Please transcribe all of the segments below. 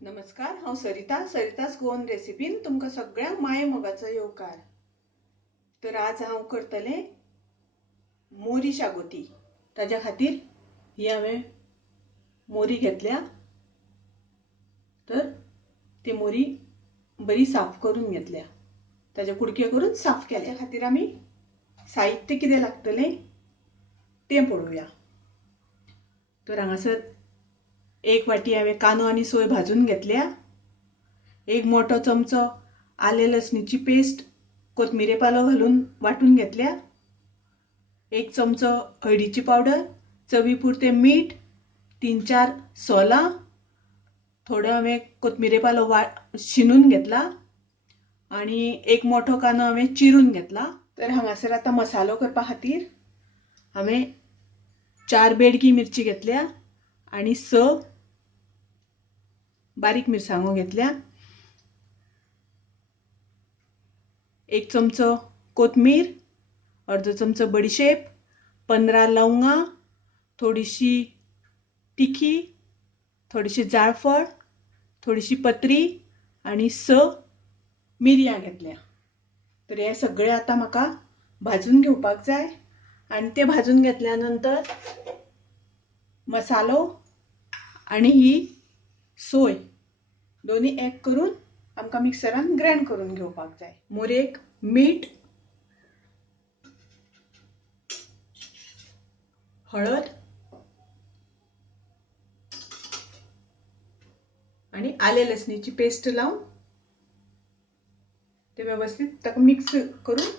नमस्कार, हांव सरितास गोवन रेसिपीन तुमकां सगळ्यांक माये मोगाचो येवकार। तर आज हांव करतलें मोरी शागोती। ताज्या खातीर ही हांवें मोरी घेतल्या। तर ती मोरी बरी साफ करून घेतल्या, ताज्या कुडक्यो करून साफ केल्या। ताज्या खातीर आमी साहित्य कितें लागतलें तें पळोवया। तर हांगासर एक वाटी हांवें कांदो आनी सोय भाजून घेतल्या। एक मोठो चमचो आले लसणीची पेस्ट कोथमिरे पालो घालून वाटून घेतल्या। एक चमचो हळदीची पावडर, चवीपुरते मीठ, 3-4 सोलां, थोडो हांवें कोथमिरे पालो शिनून घेतला आणि एक मोठो कांदो हांवें चिरून घेतला। तर हांगासर आता मसालो करपा खातीर हांवें 4 बेडगी मिरची घेतल्या आणि 6 बारीक मिरसांगो घेतल्या। एक चमचो कोथमीर, अर्धो चमचो बडीशेप, 15 लवंगां, थोडीशी तिखी, थोडीशी जायफळ, थोडीशी पत्री आणि 6 मिरयां घेतल्या। तर हे सगळे आता म्हाका भाजून घेवपाक जाय आणि ते भाजून घेतल्यानंतर मसालो आणि ही सोय दोन्ही एक करून आमकां मिक्सरान ग्राइंड करून घेवपाक जाय। मोरेक मीठ, हळद आणि आले लसणीची पेस्ट लावून ते व्यवस्थित ताका मिक्स करून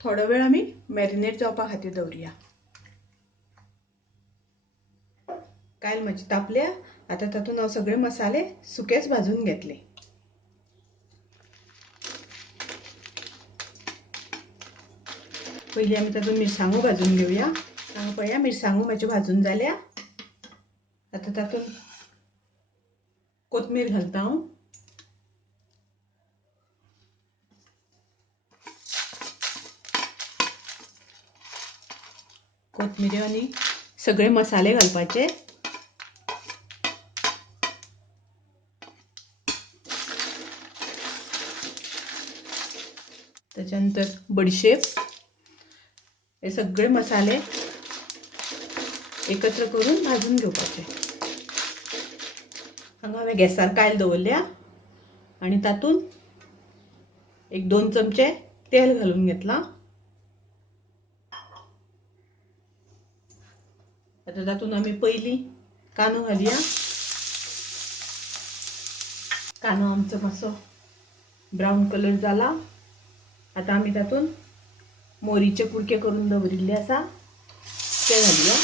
थोडो वेळ आमी मॅरिनेट जावपा खातीर दवरया। कायल म्हजी तापल्या। आता तातूंत हांव सगळे मसाले सुकेच भाजून घेतले। पयलीं आमी तातूंत मिरसांगो भाजून घेवया। हांगा पळया मिरसांगो म्हाज्यो भाजून जाल्या। आता तातूंत कोथमीर घालता हांव। कोथमिऱ्यो आनी सगळे मसाले घालपाचे। त्याच्यानंतर बडीशेप, हे सगळे मसाले एकत्र करून भाजून घेवपाचे। हांगा हांवें गॅसार कायल दवरल्या आणि तातूंत एक 2 चमचे तेल घालून घेतला। आता तातूंत आमी पयलीं कांदो घालया। कांदो आमचो मातसो ब्राउन कलर जाला। आता आमी तातूंत मोरीचे कुडके करून दवरिल्ले आसा ते घालया।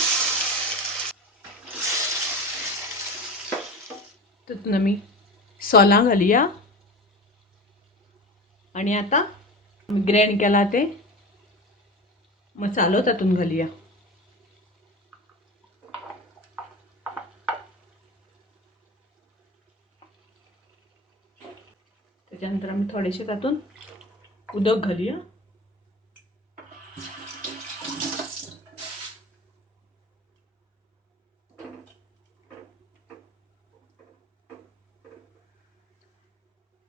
तातूंत आमी सोलां घालया आणि आता ग्राइंड केला ते मसालो तातूंत घालया। त्याच्यानंतर आमी थोडेशे तातूंत उदक घालया।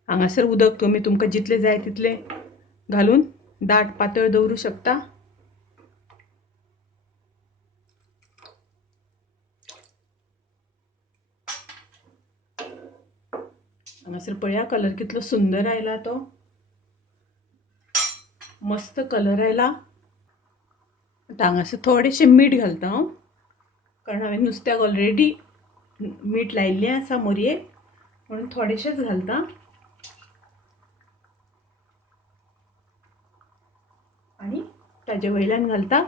हांगासर उदक तुमी तुमकां जितले जाय तितले घालून दाट पातळ दवरू शकता। हांगासर पळया कलर कितलो सुंदर आयला तो, मस्त कलर आयला। आता हांगासर थोडेशे मीठ घालता हांव, कारण हांवें नुस्त्याक ऑलरेडी मीठ लायिल्लें आसा मोरयेक, म्हणून थोडेशेच घालता। आणि ताजे वयल्यान घालता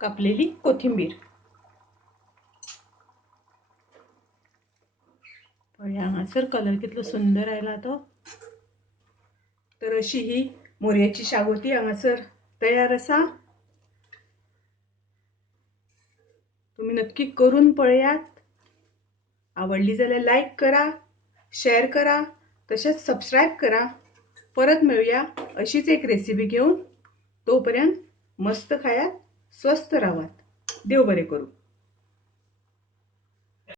कापलेली कोथिंबीर। पळया हांगासर कलर कितलो सुंदर आयला तो। तर अशी ही मोरयेची शागोती हांगासर तयार आसा। तुम्ही नक्की करून पळयात। आवडली जाल्यार लाईक करा, शेअर करा, तसेच सबस्क्राइब करा। परत मिळूया अशीच एक रेसिपी घेऊन। तोपर्यंत मस्त खायात, स्वस्थ राहात। देव बरे करू।